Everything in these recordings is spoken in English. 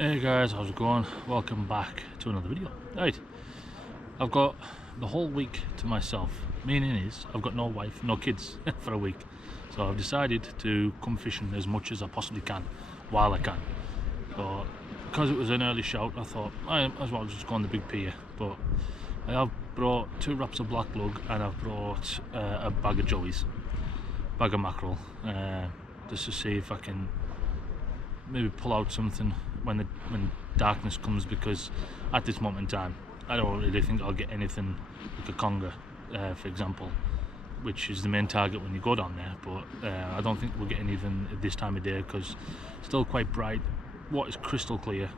Hey guys, how's it going? Welcome back to another video. Right, I've got the whole week to myself, meaning is I've got no wife, no kids for a week. So I've decided to come fishing as much as I possibly can while I can. So because it was an early shout, I thought I might as well just go on the big pier. But I have brought 2 wraps of black lug and I've brought a bag of joeys, bag of mackerel, just to see if I can maybe pull out something when darkness comes, because at this moment in time I don't really think I'll get anything like a conger, for example, which is the main target when you go down there. But I don't think we'll get anything at this time of day because it's still quite bright, water's crystal clear.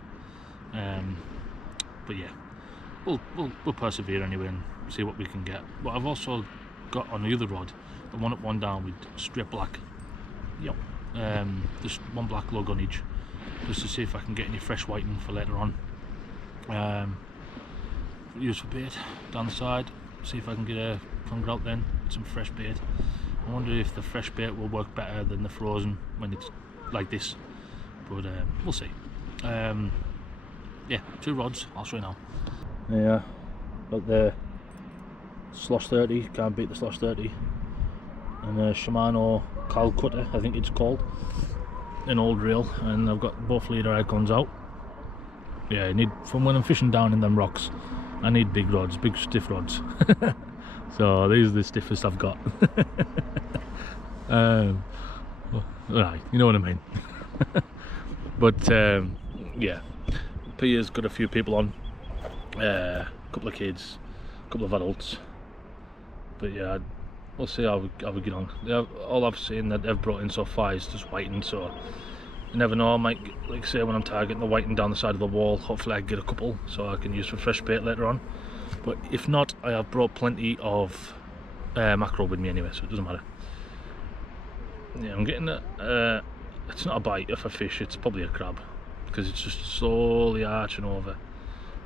But yeah, we'll persevere anyway and see what we can get. But I've also got on the other rod the one up, one down with straight black. Yep. Just one black lug on each, just to see if I can get any fresh whiting for later on. Use for bait down the side, see if I can get a conger out then, some fresh bait. I wonder if the fresh bait will work better than the frozen when it's like this, but we'll see. Yeah, 2 rods, I'll show you now. Yeah, got the Slosh 30, can't beat the Slosh 30, and the Shimano Calcutta, I think it's called, an old reel, and I've got both leader icons out. Yeah, I need, from when I'm fishing down in them rocks, I need big rods, big stiff rods. So these are the stiffest I've got. Right, you know what I mean. But yeah, Pia's got a few people on, a couple of kids, a couple of adults, but yeah, we'll see how we get on. All I've seen that they've brought in so far is just whiting, so you never know. I might, like say, when I'm targeting the whiting down the side of the wall, hopefully I get a couple so I can use for fresh bait later on. But if not, I have brought plenty of mackerel with me anyway, so it doesn't matter. Yeah, I'm getting it's not a bite of a fish, it's probably a crab, because it's just slowly arching over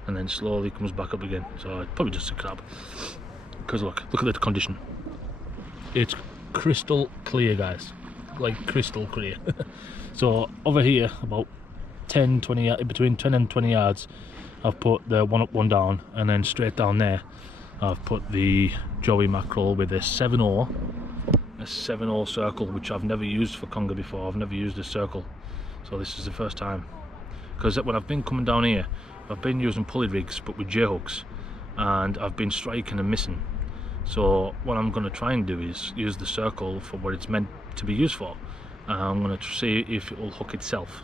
and then slowly comes back up again, so it's probably just a crab. Because look at the condition. It's crystal clear, guys, like crystal clear. So over here, about 10-20, between 10 and 20 yards, I've put the one up, one down, and then straight down there I've put the joey mackerel with a 7/0 circle, which I've never used for conger before. I've never used a circle, so this is the first time. Because when I've been coming down here, I've been using pulley rigs but with J-hooks, and I've been striking and missing. So what I'm going to try and do is use the circle for what it's meant to be used for. I'm going to see if it will hook itself.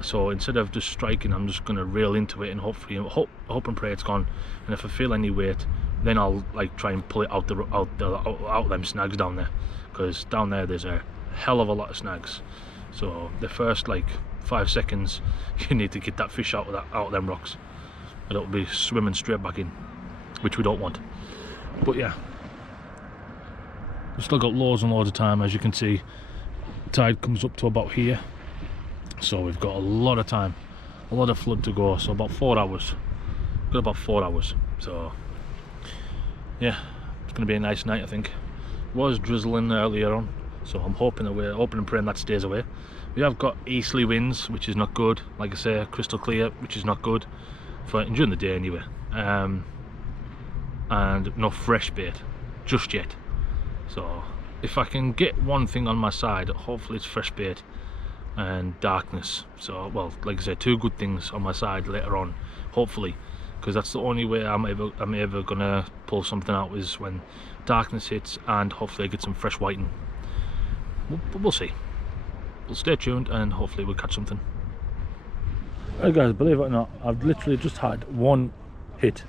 So instead of just striking, I'm just going to reel into it and hopefully hope and pray it's gone. And if I feel any weight, then I'll like try and pull it out them snags down there, because down there's a hell of a lot of snags. So the first like 5 seconds you need to get that fish out of them rocks, and it'll be swimming straight back in, which we don't want. But yeah, we've still got loads and loads of time. As you can see, tide comes up to about here, so we've got a lot of time, a lot of flood to go. So about 4 hours, got about 4 hours. So yeah, it's going to be a nice night. I think it was drizzling earlier on, so I'm hoping and praying that stays away. We have got easterly winds, which is not good, like I say, crystal clear, which is not good for during the day anyway. And no fresh bait just yet. So if I can get one thing on my side, hopefully it's fresh bait and darkness. So, well, like I said, 2 good things on my side later on, hopefully, because that's the only way I'm ever gonna pull something out, is when darkness hits, and hopefully I get some fresh whiting. We'll see. We'll stay tuned and hopefully we'll catch something. Hey guys, believe it or not, I've literally just had 1 hit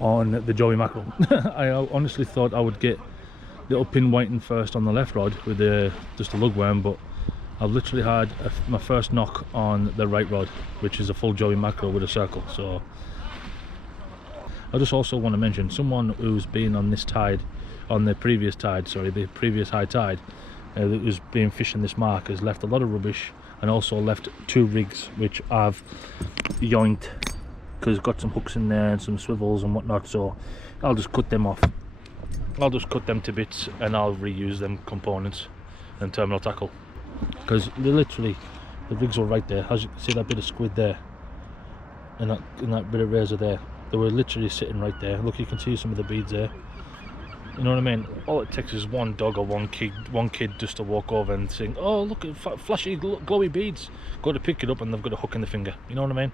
on the joey mackerel. I honestly thought I would get little pin whiting first on the left rod with just a lugworm, but I've literally had my first knock on the right rod, which is a full joey mackerel with a circle. So I just also want to mention, someone who's been on this tide, on the previous tide, sorry, the previous high tide, that was being fishing this mark, has left a lot of rubbish, and also left 2 rigs which I've yoinked, because it's got some hooks in there and some swivels and whatnot. So I'll just cut them off. I'll just cut them to bits and I'll reuse them components and terminal tackle, because they literally, the rigs were right there. As you can see, that bit of squid there, in that bit of razor there. They were literally sitting right there. Look, you can see some of the beads there. You know what I mean? All it takes is one dog or one kid just to walk over and think, oh look at flashy glowy beads. Go to pick it up and they've got a hook in the finger. You know what I mean?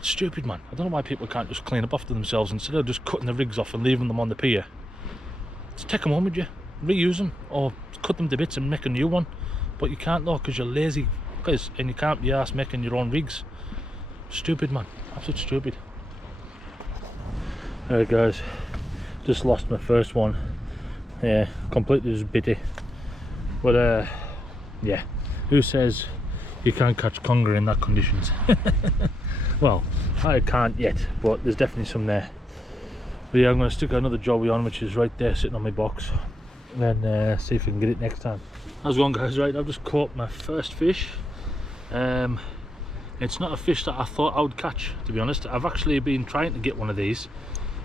Stupid, man. I don't know why people can't just clean up after themselves instead of just cutting the rigs off and leaving them on the pier. Just take them home with you, reuse them, or cut them to bits and make a new one. But you can't though, because you're lazy, and you can't be arsed making your own rigs. Stupid, man. Absolutely stupid. Alright guys, just lost my first one. Yeah, completely just bitty. But yeah, who says you can't catch conger in that conditions? Well, I can't yet, but there's definitely some there. But yeah, I'm going to stick another jobby on, which is right there sitting on my box, and then see if we can get it next time. How's it going, guys? Right, I've just caught my first fish. It's not a fish that I thought I would catch, to be honest. I've actually been trying to get one of these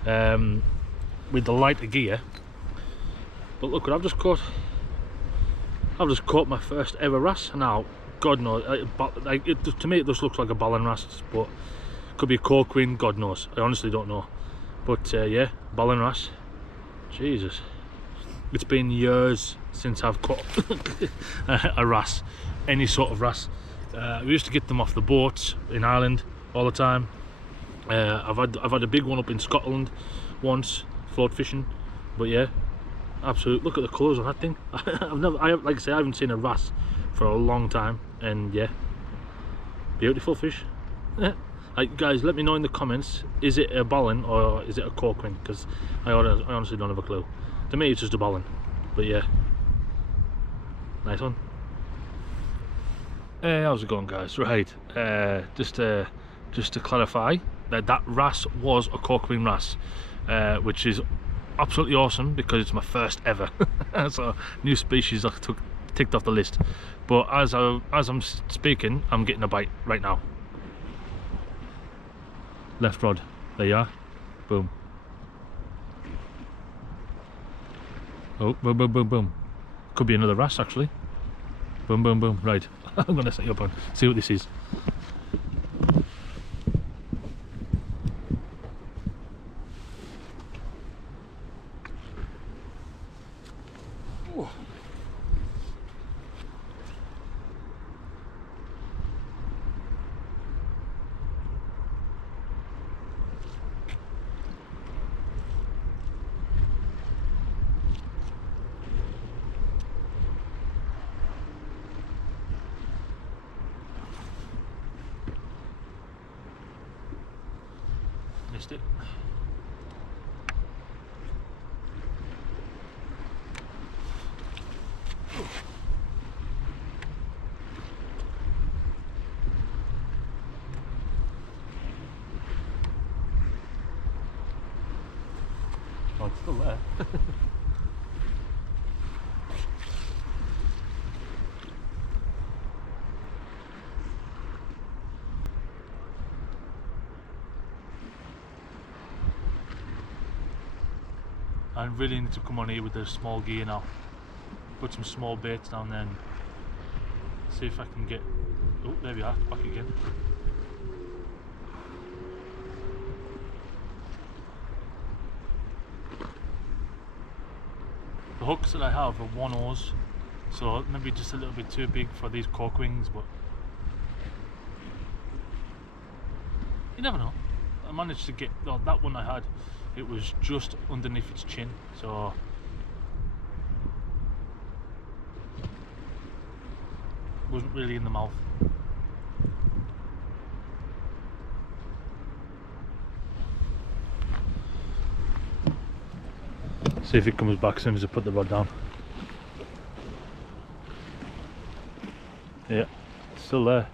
with the lighter gear, but look what I've just caught. I've just caught my first ever wrasse. Now, God knows, to me it just looks like a ballon wrasse, but could be a corkwin, God knows. I honestly don't know. But yeah, ballon wrasse. Jesus, it's been years since I've caught a wrasse, any sort of wrasse. We used to get them off the boats in Ireland all the time. I've had a big one up in Scotland once, float fishing. But yeah, absolute. Look at the colours on that thing. Like I say, I haven't seen a wrasse for a long time, and yeah, beautiful fish. Guys, let me know in the comments, is it a ballon or is it a corkwin? Because I honestly don't have a clue. To me, it's just a ballon. But yeah, nice one. How's it going, guys? Right, just to clarify, that wrasse was a corkwin wrasse, which is absolutely awesome because it's my first ever. So new species I ticked off the list. But as I'm speaking, I'm getting a bite right now. Left rod, there you are. Boom. Oh, boom, boom, boom, boom. Could be another wrasse actually. Boom, boom, boom. Right, I'm gonna set you up on, see what this is. Whoa. Missed it. Oh, it's still there. I really need to come on here with the small gear now. Put some small baits down there and see if I can get... Oh, there we are, back again. The hooks that I have are 1/0s, so maybe just a little bit too big for these cork wings, but you never know. I managed to get, well, that one I had, it was just underneath its chin, so it wasn't really in the mouth. See if it comes back as soon as I put the rod down. Yeah, it's still there.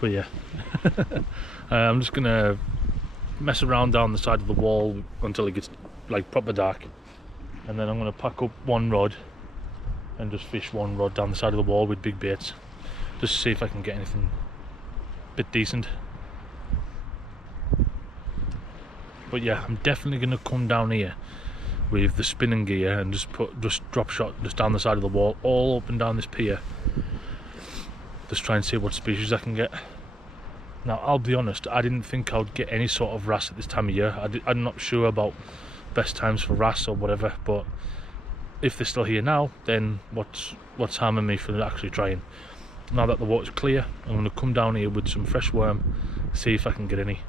But yeah, I'm just gonna mess around down the side of the wall until it gets like proper dark, and then I'm gonna pack up one rod and just fish one rod down the side of the wall with big baits, just to see if I can get anything a bit decent. But yeah, I'm definitely gonna come down here with the spinning gear and just drop shot just down the side of the wall, all up and down this pier. Just try and see what species I can get. Now I'll be honest, I didn't think I would get any sort of wrasse at this time of year. I'm not sure about best times for wrasse or whatever, but if they're still here now, then what's harming me for actually trying? Now that the water's clear, I'm going to come down here with some fresh worm, see if I can get any.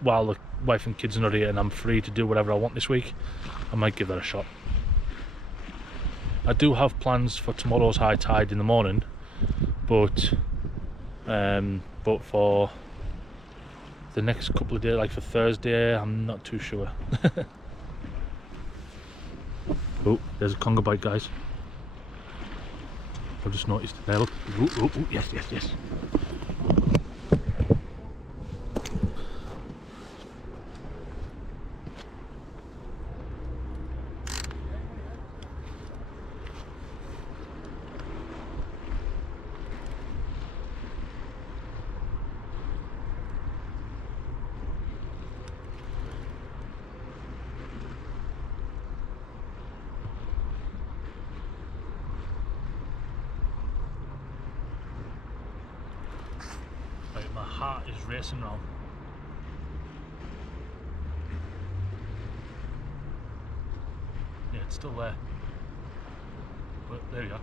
While the wife and kids are not here and I'm free to do whatever I want this week, I might give that a shot. I do have plans for tomorrow's high tide in the morning, but for the next couple of days, like for Thursday, I'm not too sure. Oh, there's a conger bite, guys. I've just noticed it there, look. Oh, yes. My heart is racing now. Yeah, it's still there. But there we are.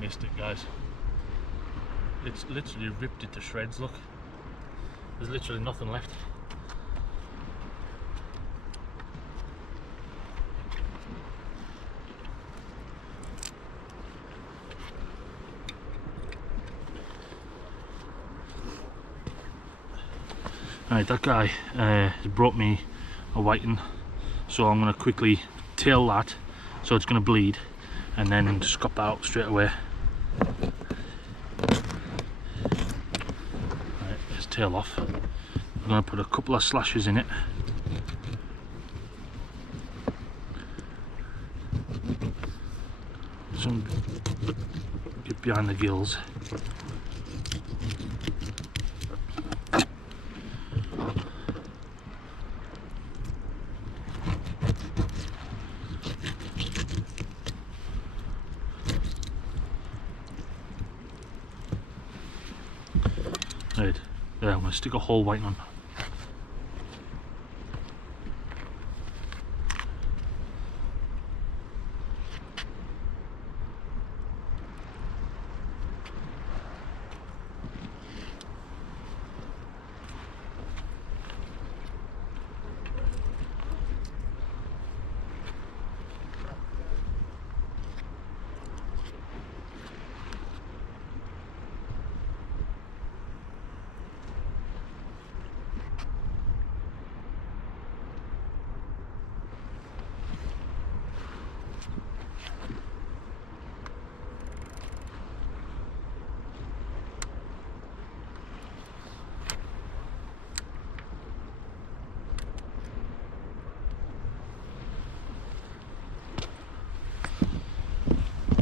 Missed it, guys. It's literally ripped it to shreds, look. There's literally nothing left. Right, that guy has brought me a whiting, so I'm going to quickly tail that so it's going to bleed and then just scrap that out straight away. Right, there's tail off. I'm going to put a couple of slashes in it. Some get behind the gills. Right, there, I'm going to stick a whole whiting on.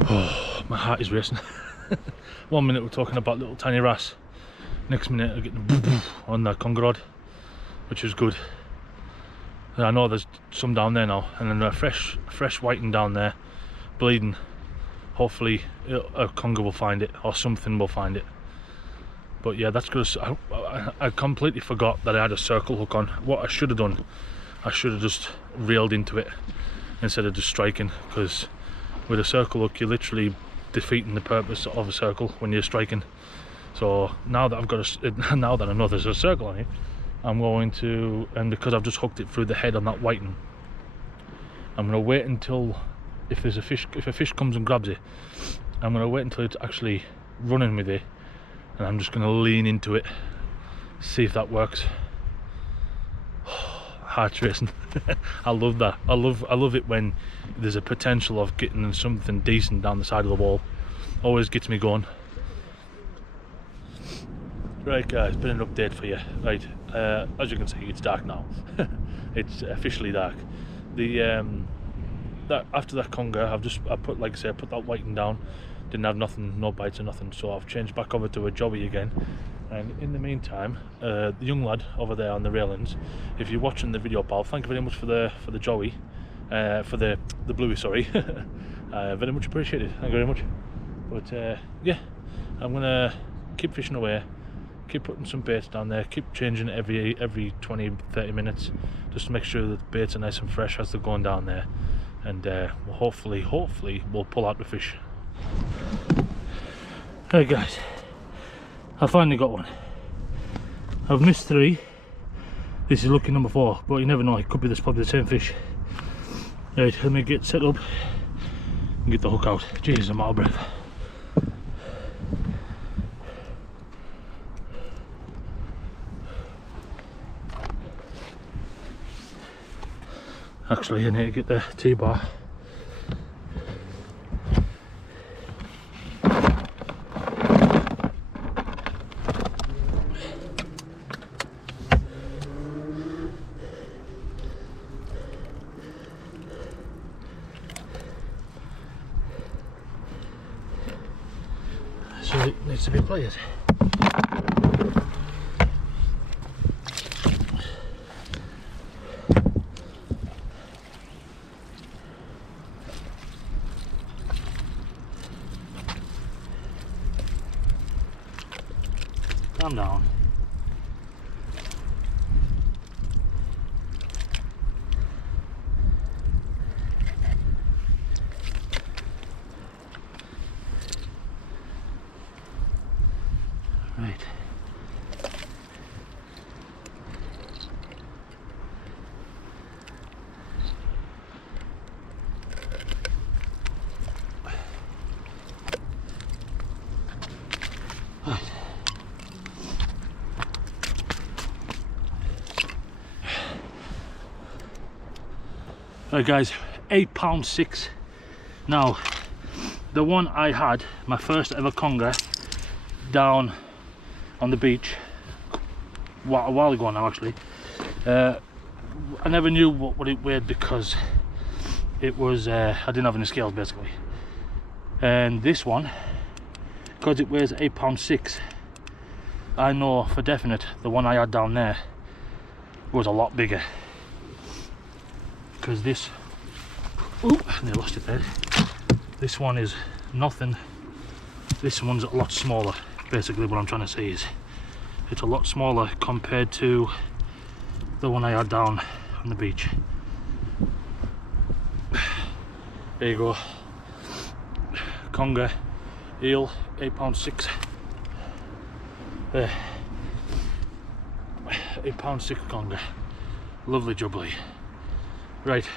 Oh, my heart is racing. 1 minute we're talking about little tiny wrasse, next minute I get the on that conger rod, which is good. And I know there's some down there now, and then a fresh whiting down there, bleeding. Hopefully a conger will find it, or something will find it. But yeah, that's good. I completely forgot that I had a circle hook on. What I should have done, I should have just reeled into it instead of just striking, because with a circle hook you're literally defeating the purpose of a circle when you're striking. So now that I've got now that I know there's a circle on it, I'm going to, and because I've just hooked it through the head on that whiting, I'm going to wait until if a fish comes and grabs it, I'm going to wait until it's actually running with it, and I'm just going to lean into it, see if that works. Heart racing. I love that. I love it when there's a potential of getting something decent down the side of the wall, always gets me going. Right guys, been an update for you. Right, as you can see, it's dark now. It's officially dark. The after that conger, I put, like I say, I put that whiting down. Didn't have nothing, no bites or nothing, so I've changed back over to a joey again. And in the meantime, the young lad over there on the railings, if you're watching the video, pal, thank you very much for the joey, for the bluey, sorry. Very much appreciated, thank you very much. But yeah, I'm gonna keep fishing away, keep putting some baits down there, keep changing it every 20-30 minutes, just to make sure that the baits are nice and fresh as they're going down there. And hopefully we'll pull out the fish. Hey guys, I finally got one. I've missed 3. This is lucky number 4, but you never know, it could be probably the same fish. Right, let me get set up and get the hook out. Jesus, I'm out of breath. Actually, I need to get the T-bar. So it needs to be played. Calm down. Right. Right. Right guys, £8.6. Now, the one I had, my first ever conger, down on the beach a while ago now actually, I never knew what it weighed because it was, I didn't have any scales basically. And this one, because it weighs £8.6, I know for definite the one I had down there was a lot bigger. Because this, oh, I nearly lost it there. This one is nothing. This one's a lot smaller. Basically what I'm trying to say is it's a lot smaller compared to the one I had down on the beach. There you go. Conger eel, £8.6. £8.6 conger. Lovely jubbly. Right,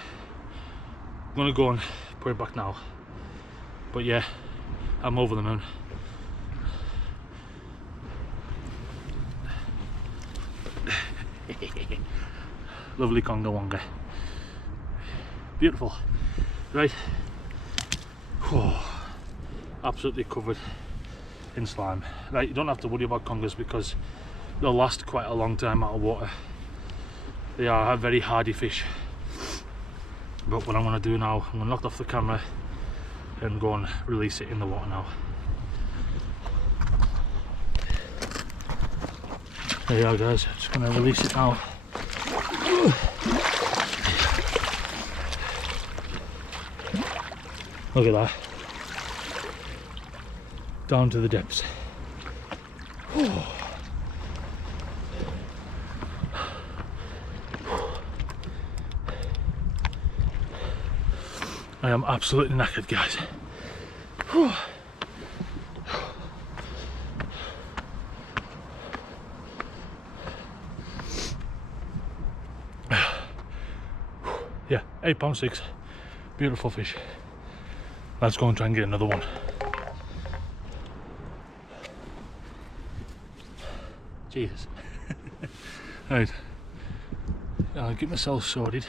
I'm gonna go and put it back now. But yeah, I'm over the moon. Lovely conger wonga. Beautiful. Right. Whoa. Absolutely covered in slime. Right, you don't have to worry about congers because they'll last quite a long time out of water. They are a very hardy fish. But what I'm going to do now, I'm going to knock off the camera and go and release it in the water now. There you are guys, I'm just going to release it now. Look at that. Down to the depths. I am absolutely knackered, guys. Yeah, £8.6. Beautiful fish. Let's go and try and get another one. Jesus. Right. I'll get myself sorted.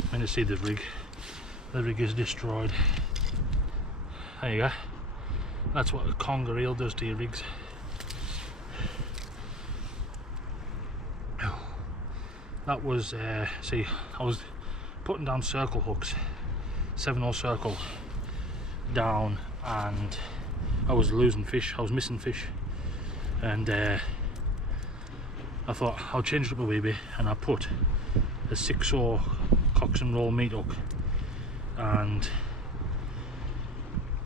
I'm going to see the rig. The rig is destroyed. there you go. That's what a conger eel does to your rigs. That was, see, I was putting down circle hooks, 7/0 circle down, and I was losing fish, I was missing fish, and I thought I'll change it up a wee bit, and I put a 6/0 Cox and roll meat hook and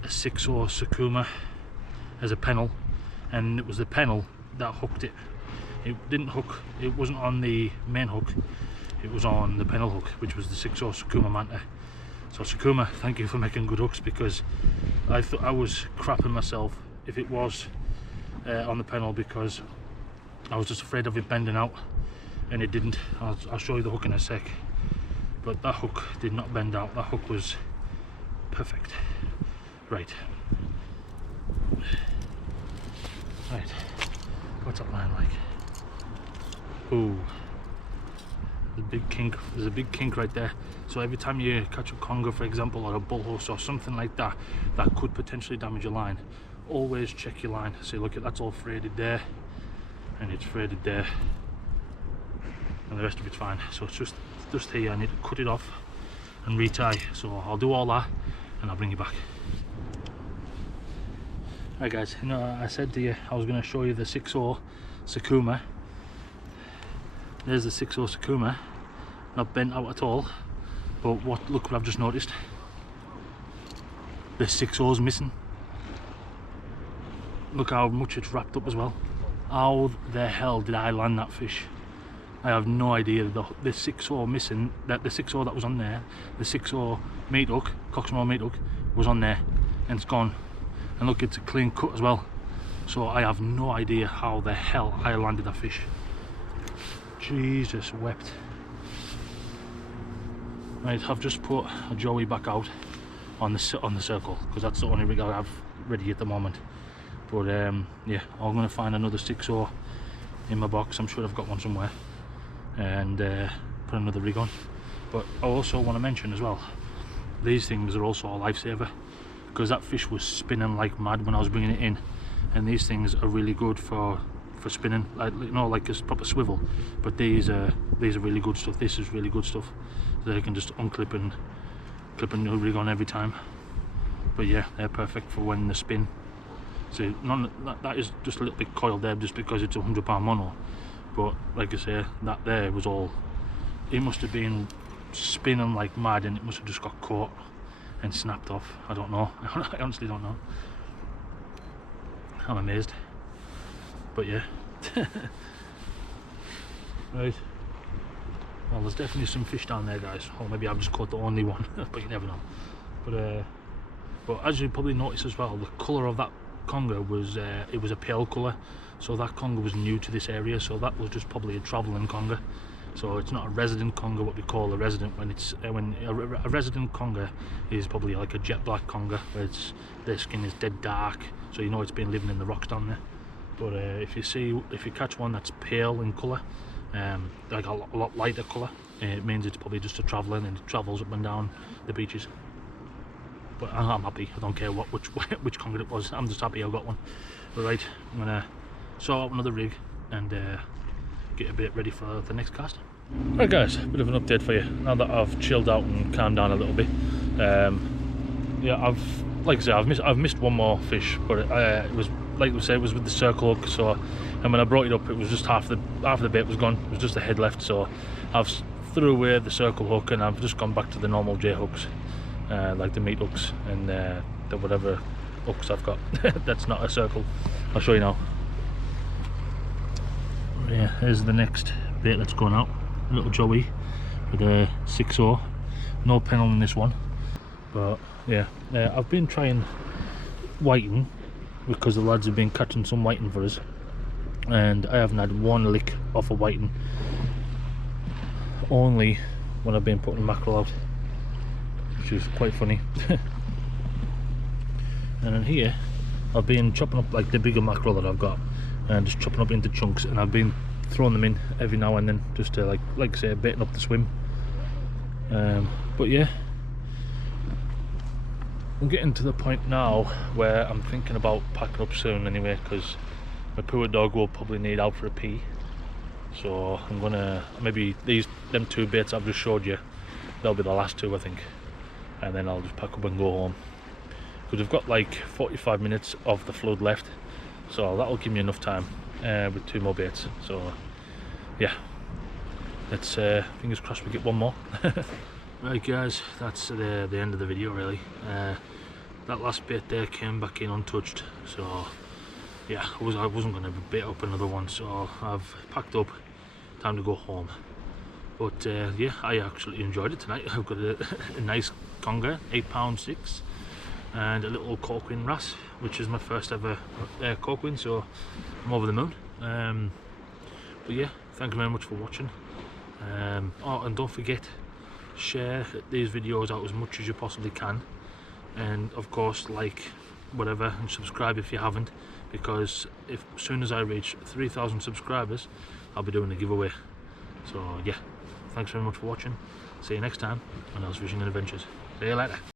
a 6/0 Sakuma as a pennel, and it was the pennel that hooked it. It didn't hook, it wasn't on the main hook, it was on the pennel hook, which was the 6/0 Sakuma Manta. So Sakuma, thank you for making good hooks, because I thought I was crapping myself if it was on the pennel, because I was just afraid of it bending out, and it didn't. I'll show you the hook in a sec, but that hook did not bend out. That hook was perfect. Right, what's that line like? Ooh, there's a big kink right there. So every time you catch a conger, for example, or a bullhorse or something like that, that could potentially damage your line, always check your line. See, look, that's all threaded there, and it's threaded there, and the rest of it's fine. So it's just here, I need to cut it off and retie. So I'll do all that and I'll bring you back. Right guys, you know, I said to you I was going to show you the 6/0 Sakuma. There's the 6/0 Sakuma, not bent out at all, but look what I've just noticed. The 6/0's missing. Look how much it's wrapped up as well. How the hell did I land that fish? I have no idea. The 6/0 missing, that the 6/0 that was on there, the 6/0 meat hook, Cox and roll meat hook, was on there, and it's gone. And look, it's a clean cut as well. So I have no idea how the hell I landed that fish. Jesus wept. Right, I've just put a joey back out on the circle, because that's the only rig I have ready at the moment. But yeah, I'm going to find another 6/0 in my box. I'm sure I've got one somewhere, and put another rig on. But I also want to mention as well, these things are also a lifesaver, because that fish was spinning like mad when I was bringing it in, and these things are really good for spinning, like, you know, like a proper swivel. But these are really good stuff. This is really good stuff. They can just unclip and clip a new rig on every time. But yeah, they're perfect for when the spin. So that is just a little bit coiled there just because it's a 100-pound mono. But like I say, that there was all, it must have been spinning like mad, and it must have just got caught and snapped off. I don't know. I honestly don't know. I'm amazed. But yeah. Right, well, there's definitely some fish down there, guys, or maybe I've just caught the only one. But you never know. But as you probably noticed as well, the colour of that conger was it was a pale colour. So that conger was new to this area, so that was just probably a travelling conger. So it's not a resident conger, what we call a resident. When it's a resident conger is probably like a jet black conger, where their skin is dead dark, so you know it's been living in the rocks down there. But if you catch one that's pale in colour, like a lot lighter colour, it means it's probably just a traveller, and it travels up and down the beaches. But I'm happy. I don't care which conger it was. I'm just happy I got one. But right, I'm gonna sort out another rig and get a bit ready for the next cast. Right guys, a bit of an update for you now that I've chilled out and calmed down a little bit. Yeah, like I say, I've missed one more fish, but it was, like we said, it was with the circle hook. So, and when I brought it up, it was just half the bait was gone. It was just the head left. So I've threw away the circle hook, and I've just gone back to the normal J hooks, like the meat hooks and the whatever hooks I've got. That's not a circle. I'll show you now. Yeah, here's the next bait that's going out. A little joey with a 6/0. No pennel in this one. But yeah, I've been trying whiting because the lads have been catching some whiting for us, and I haven't had one lick off a whiting, only when I've been putting mackerel out, which is quite funny. And in here I've been chopping up like the bigger mackerel that I've got, and just chopping up into chunks, and I've been throwing them in every now and then just to like I say, baiting up the swim. But yeah, I'm getting to the point now where I'm thinking about packing up soon anyway, because my poor dog will probably need out for a pee. So I'm gonna, maybe them 2 baits I've just showed you, they'll be the last 2 I think, and then I'll just pack up and go home, because we've got like 45 minutes of the flood left, so that'll give me enough time with 2 more baits. So yeah, let's fingers crossed we get 1 more. Right guys, that's the end of the video really. That last bait there came back in untouched, so yeah, I wasn't going to bait up another one, so I've packed up, time to go home. But yeah, I actually enjoyed it tonight. I've got a nice conger, 8 pound 6, and a little corkwin wrasse, which is my first ever corkwin, so I'm over the moon. But yeah, thank you very much for watching. Oh, and don't forget, share these videos out as much as you possibly can, and of course like whatever, and subscribe if you haven't, because as soon as I reach 3,000 subscribers I'll be doing a giveaway. So yeah, thanks very much for watching. See you next time on Earl's Fishing and Adventures. See you later.